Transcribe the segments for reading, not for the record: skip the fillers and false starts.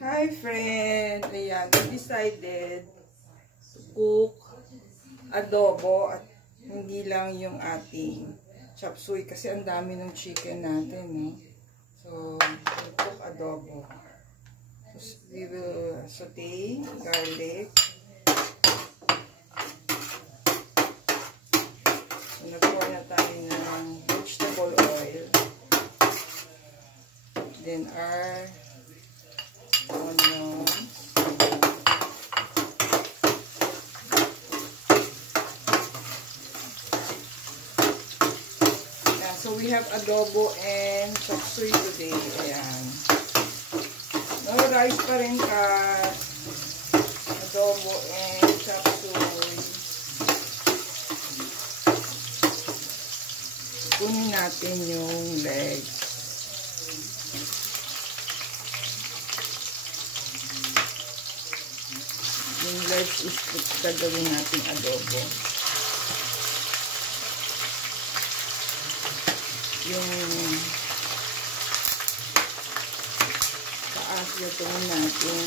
Hi friend! Ayan, we decided to cook adobo at hindi lang yung ating chop suey kasi ang dami ng chicken natin, no? So, we'll cook adobo. So, we will saute garlic. So, nag-pour na tayo ng vegetable oil. Then our onions. Yeah, so we have adobo and chop suey today. Ayan. No rice pa rin ka. Adobo and chop suey. Kunin natin yung legs. Yung legs is gagawin natin adobo. Yung taas gagawin natin.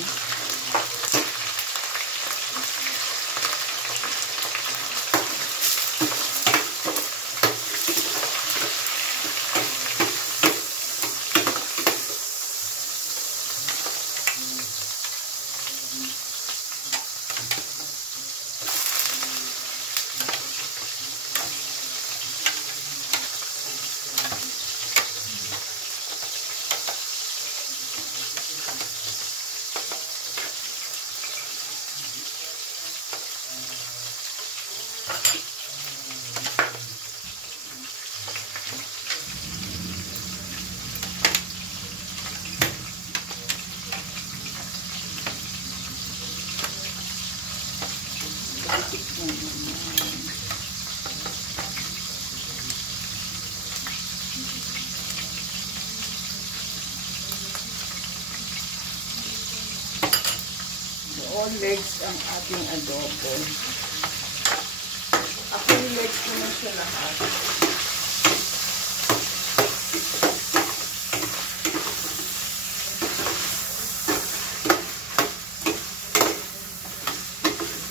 All legs ang ating adobo. Actually, legs naman siya lahat.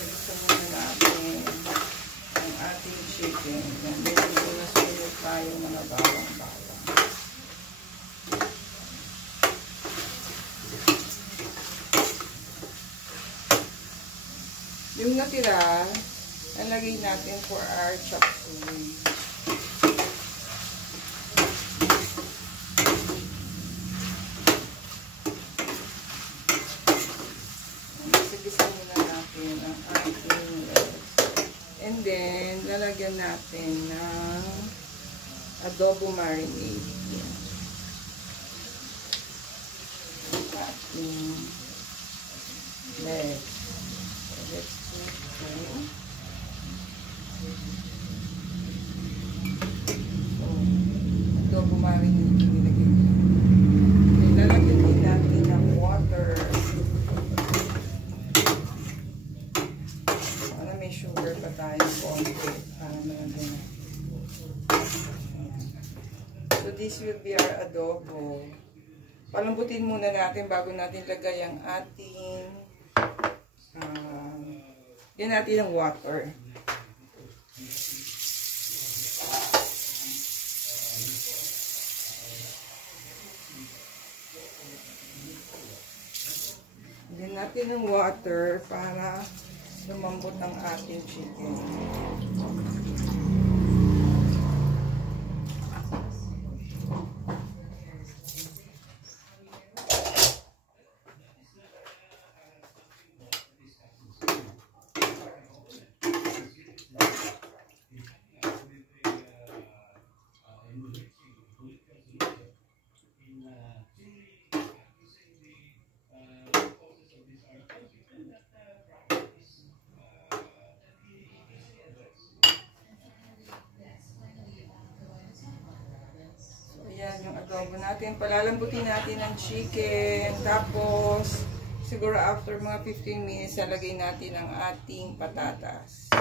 Gusto muna natin ang ating chicken. Medyo muna sunod tayo mga bawang-bawang. Yung natira, nalagay natin for our chop suey. Nasigisan muna natin ang ating legs. And then, lalagyan natin ng adobo marinade. Ang ating legs. Let's do so. Adobo marinade yung nilagay niya. Lalagyan din natin ng water. Para may sugar pa tayo konti. Para malagyan. So this will be our adobo. Palambutin muna natin bago natin lagay ang ating din natin ng water. Din natin ng water para lumambot ang ating chicken. Yung adobo natin, palalambutin natin ang chicken, tapos siguro after mga 15 minutes nalagay natin ang ating patatas.